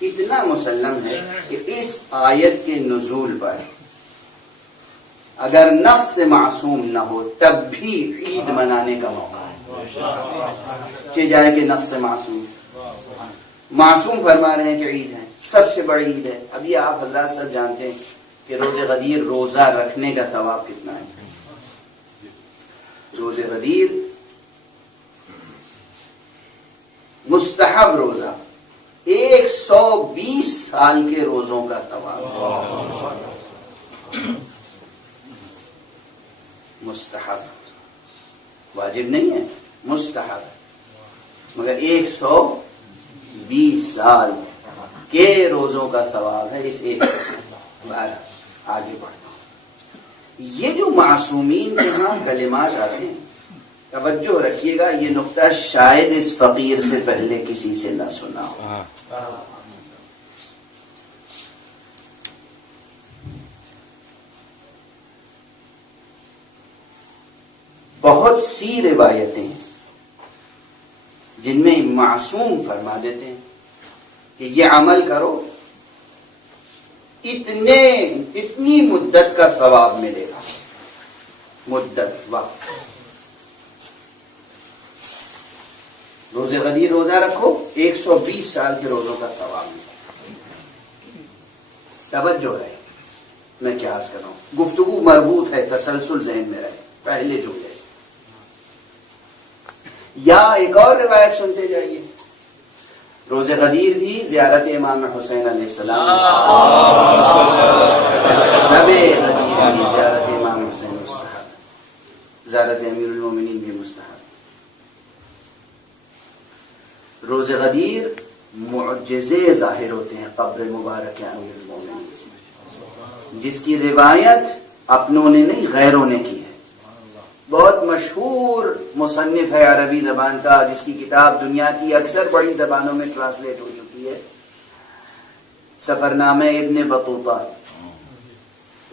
اتنا مسلم ہے کہ اس آیت کے نزول پر اگر نص سے معصوم نہ ہو تب بھی عید منانے کا موقع ہے، چہ جائے کہ نص سے معصوم فرما رہے ہیں کہ عید ہے، سب سے بڑی عید ہے۔ اب یہ آپ حضرات سب جانتے ہیں کہ روزہ غدیر روزہ رکھنے کا ثواب کتنا ہے۔ روزہ غدیر مستحب روزہ 120 سال کے روزوں کا ثواب، مستحب، واجب نہیں ہے، مستحب، مگر 120 سال کے روزوں کا ثواب ہے اس ایک۔ آگے بڑھنا، یہ جو معصومین کے ہاں کلمات آتے ہیں، توجہ رکھیے گا، یہ نقطہ شاید اس فقیر سے پہلے کسی سے نہ سنا ہو۔ بہت سی روایتیں جن میں معصوم فرما دیتے ہیں کہ یہ عمل کرو، اتنی مدت کا ثواب ملے گا، مدت، وقت۔ روزہ غدیر روزہ رکھو، 120 سال کے روزوں کا ثواب ملے۔ توجہ رہے، میں کیا عرض کر رہا ہوں، گفتگو مربوط ہے، تسلسل ذہن میں رہے پہلے جملے سے۔ یا ایک اور روایت سنتے جائیے، روزہ غدیر بھی زیارت امام حسین علیہ السلام، شب غدیر بھی زیارت امام حسین مستحب، زیارت امیر المومنین بھی مستحب۔ روزہ غدیر معجزے ظاہر ہوتے ہیں قبر مبارک امیر المومنین سے، جس کی روایت اپنوں نے نہیں غیروں نے کی ہے۔ بہت مشہور مصنف ہے عربی زبان کا، جس کی کتاب دنیا کی اکثر بڑی زبانوں میں ٹرانسلیٹ ہو چکی ہے، سفرنامہ ابن بطوطہ۔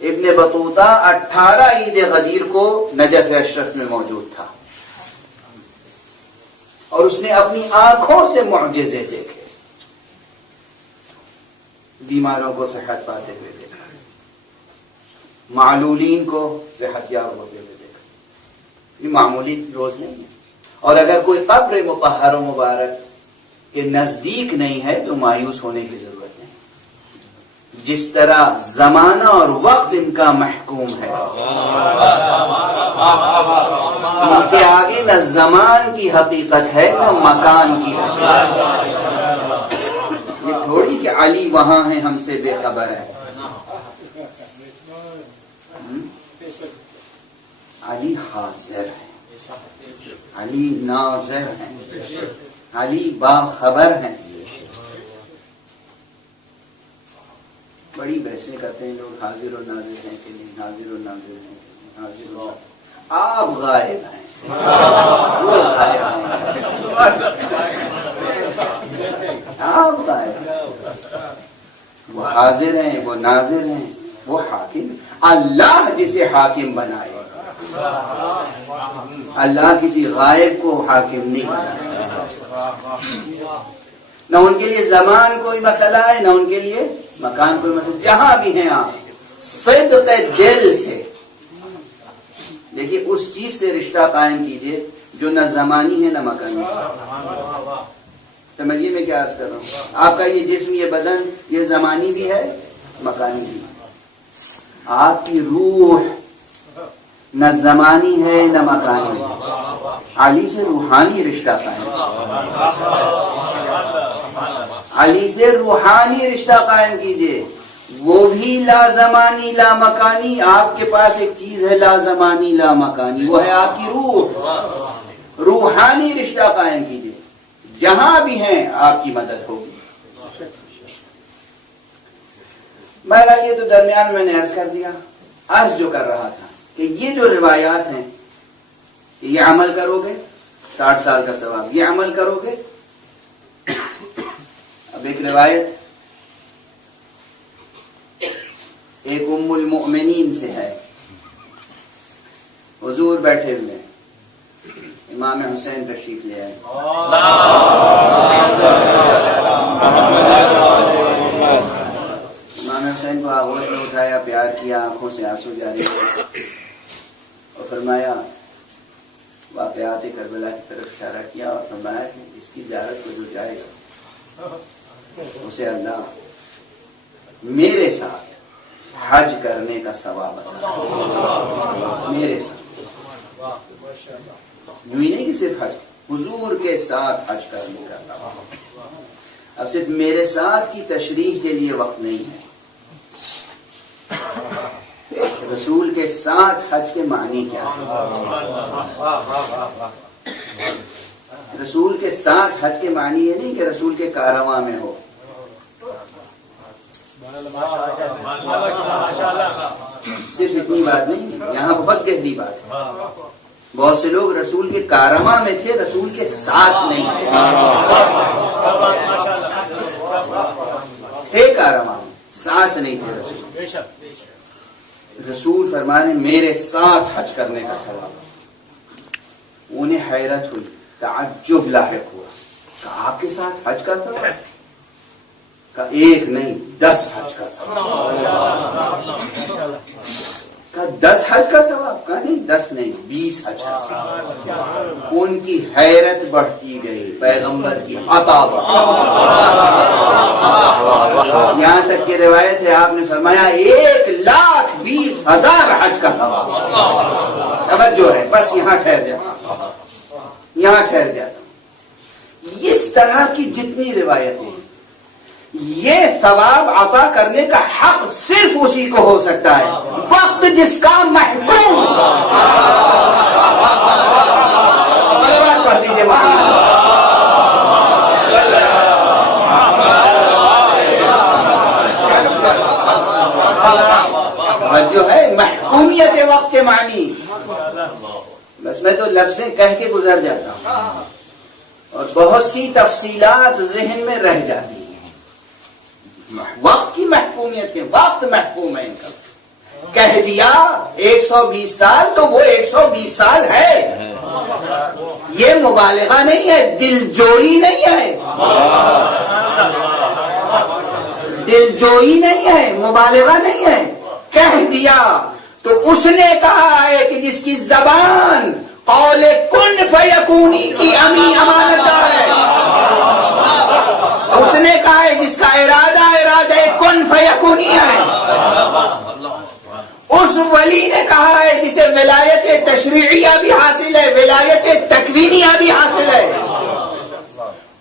ابن بطوطہ 18 عید غدیر کو نجف اشرف میں موجود تھا، اور اس نے اپنی آنکھوں سے معجزے دیکھے، بیماروں کو صحت پاتے ہوئے دیکھا، معلولین کو صحت یاب ہوتے ہوئے دیکھا۔ یہ معمولی روز نہیں ہے، اور اگر کوئی قبر مطہر و مبارک کے نزدیک نہیں ہے تو مایوس ہونے کی ضرورت نہیں، جس طرح زمانہ اور وقت ان کا محکوم ہے، ان کے آگے نہ زمان کی حقیقت ہے نہ مکان کی حقیقت۔ یہ تھوڑی کہ علی وہاں ہے ہم سے بے خبر ہے، علی حاضر ہے، علی ناظر ہے، علی باخبر ہے۔ بڑی بحثیں کرتے ہیں لوگ، حاضر و ناظر ہیں کہ نہیں، حاضر و ناظر ہیں، حاضر و آپ غائب ہیں، وہ غائب ہیں، آپ غائب ہیں، وہ حاضر ہیں، وہ ناظر ہیں، وہ حاکم۔ اللہ جسے حاکم بنائے، اللہ کسی غائب کو حاکم نہیں بنا سکتا۔ نہ ان کے لیے زمان کوئی مسئلہ ہے، نہ ان کے لیے مکان کوئی مسئلہ۔ جہاں بھی ہیں آپ صدق دل سے دیکھیے، اس چیز سے رشتہ قائم کیجئے جو نہ زمانی ہے نہ مکانی ہے۔ سمجھیے میں کیا عرض کر رہا ہوں، آپ کا یہ جسم، یہ بدن، یہ زمانی بھی ہے مکانی بھی ہے۔ آپ کی روح نہ زمانی ہے نہ مکانی ہے، علی سے روحانی رشتہ قائم، علی سے روحانی رشتہ قائم کیجئے، وہ بھی لا زمانی لا مکانی۔ آپ کے پاس ایک چیز ہے لا زمانی لا مکانی، وہ ہے آپ کی روح، روحانی رشتہ قائم کیجئے، جہاں بھی ہیں آپ کی مدد ہوگی۔ بہرحال یہ تو درمیان میں نے عرض کر دیا۔ عرض جو کر رہا تھا کہ یہ جو روایات ہیں کہ یہ عمل کرو گے 60 سال کا ثواب، یہ عمل کرو گے۔ اب ایک روایت ایک ام المؤمنین سے ہے، حضور بیٹھے ہوئے، امام حسین تشریف لے آئے، انتظار کیا، آنکھوں سے آنسو جاری ہوئے اور فرمایا، واقعات کربلا کی طرف اشارہ کیا اور فرمایا کہ اس کی زیارت کو جو جائے گا اسے اللہ میرے ساتھ حج کرنے کا ثواب عطا کرے، میرے ساتھ، یوں ہی نہیں کہ صرف حج، حضور کے ساتھ حج کرنے کا ثواب۔ اب صرف میرے ساتھ کی تشریح کے لیے وقت نہیں ہے، رسول کے ساتھ حج کے معنی کیا ہے؟ رسول کے ساتھ حج کے معنی یہ نہیں کہ رسول کے کارواں میں ہو، صرف اتنی بات نہیں، یہاں بہت گہری بات ہے۔ بہت سے لوگ رسول کے کارواں میں تھے، رسول کے ساتھ نہیں تھے کارواں میں، ساتھ نہیں تھے رسول۔ رسول فرمانے میرے ساتھ حج کرنے کا ثواب۔ انہیں حیرت ہوئی، تعجب لاحق ہوا کہ آپ کے ساتھ حج کا ثواب؟ کا ایک نہیں 10 حج کا ثواب، کا 10 حج کا ثواب، کا نہیں 10 نہیں 20 حج کا ثواب۔ ان کی حیرت بڑھتی گئی، پیغمبر کی عطا بڑھتی، یہاں تک کہ روایت ہے آپ نے فرمایا 1,20,000 حج کا ثواب۔ توجہ ہے، بس یہاں ٹھہر جاتا، یہاں ٹھہر جاتا۔ اس طرح کی جتنی روایتیں، یہ ثواب عطا کرنے کا حق صرف اسی کو ہو سکتا ہے وقت جس کا محکوم۔ صلوات پڑھ دیجیے جو ہے محکومیت وقت کے معنی، بس میں تو لفظیں کہہ کے گزر جاتا ہوں اور بہت سی تفصیلات ذہن میں رہ جاتی ہیں۔ وقت کی محکومیت کے، وقت محکوم ہے ان کا، کہہ دیا 120 سال تو وہ 120 سال ہے، یہ مبالغہ نہیں ہے، دل جوئی نہیں ہے، دل جوئی نہیں ہے، مبالغہ نہیں ہے، کہہ دیا تو اس نے کہا ہے کہ جس کی زبان قول کن فیکونی کی امانت دار ہے، اس نے کہا ہے جس کا ارادہ کن فیکونی ہے، اس ولی نے کہا ہے جسے ولایت تشریعیہ بھی حاصل ہے، ولایت تکوینیہ بھی حاصل ہے،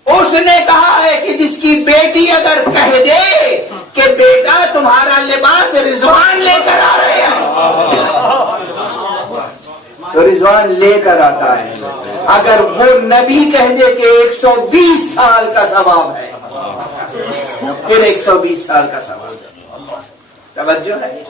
اس نے کہا ہے کہ جس کی بیٹی اگر کہہ دے کہ بیٹا تمہارا لباس رضوان لے کر آ رہے ہیں تو رضوان لے کر آتا ہے، اگر وہ نبی کہہ دے کہ 120 سال کا ثواب ہے پھر 120 سال کا ثواب۔ توجہ ہے،